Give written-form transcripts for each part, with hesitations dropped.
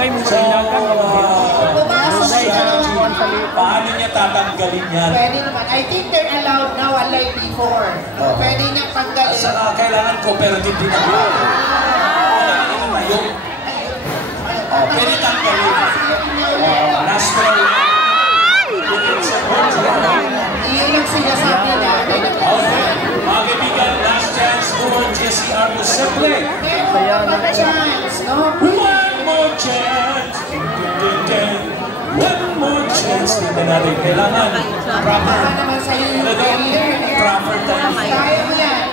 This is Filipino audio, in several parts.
Dugay mo maginagan. Paano niya tatanggalin yan? Pwede naman. I think they're allowed now, unlike before. Pwede niya tanggalin. Saka kailangan cooperative din ako. Pwede tanggalin. National. Iyon ang sinasabi natin. Mga kaibigan, last chance for Jessie Arco Simple. One chance, no? One more chance. One more chance. Hindi natin kailangan. Proper. Proper time. Kaya mo yan.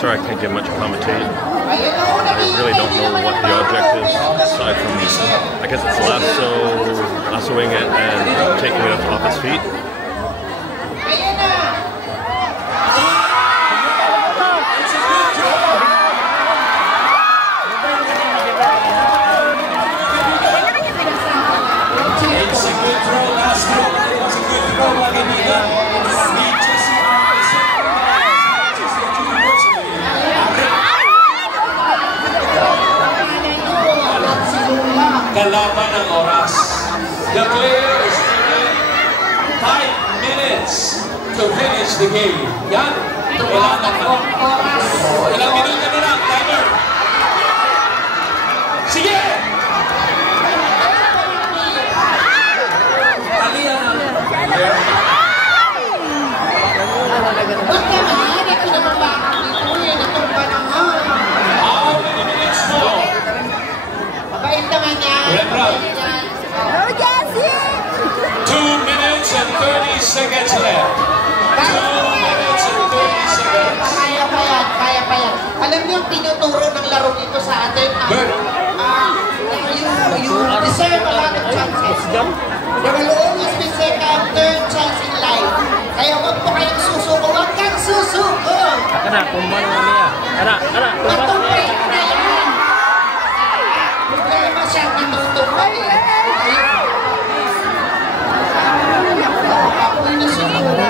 Sorry, I can't give much commentating. I really don't know what the object is, aside from, I guess it's lassoing it and taking it off its feet. It's a good throw, last throw. It's a good throw, mga kaibigan. Kalaban ng oras. The player is given 5 minutes to finish the game. Yan. Kailangan mo. Ilang minuto na lang. Timer. Sige! Aliyan na. How many minutes more? Mabait naman yan. 2 minutes and 30 seconds left. 2 minutes and 30 seconds. Kaya pa yan. Alam niyo yung tinuturo ng laro dito sa atin? You deserve a lot of chances. There will always be second, third chance in life. Kaya huwag po kayong susuko. Huwag kang susuko. Anak, kumban mo niya. Anak, Matumpay na yan. Problema siyang natutumpay. Apoy na siguro.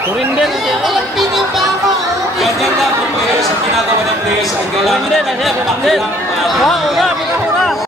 Turing din. Alam niyo ba ako? Ganyan lang ang players, ang ginagawa ng players ay kailangan ng Turing din.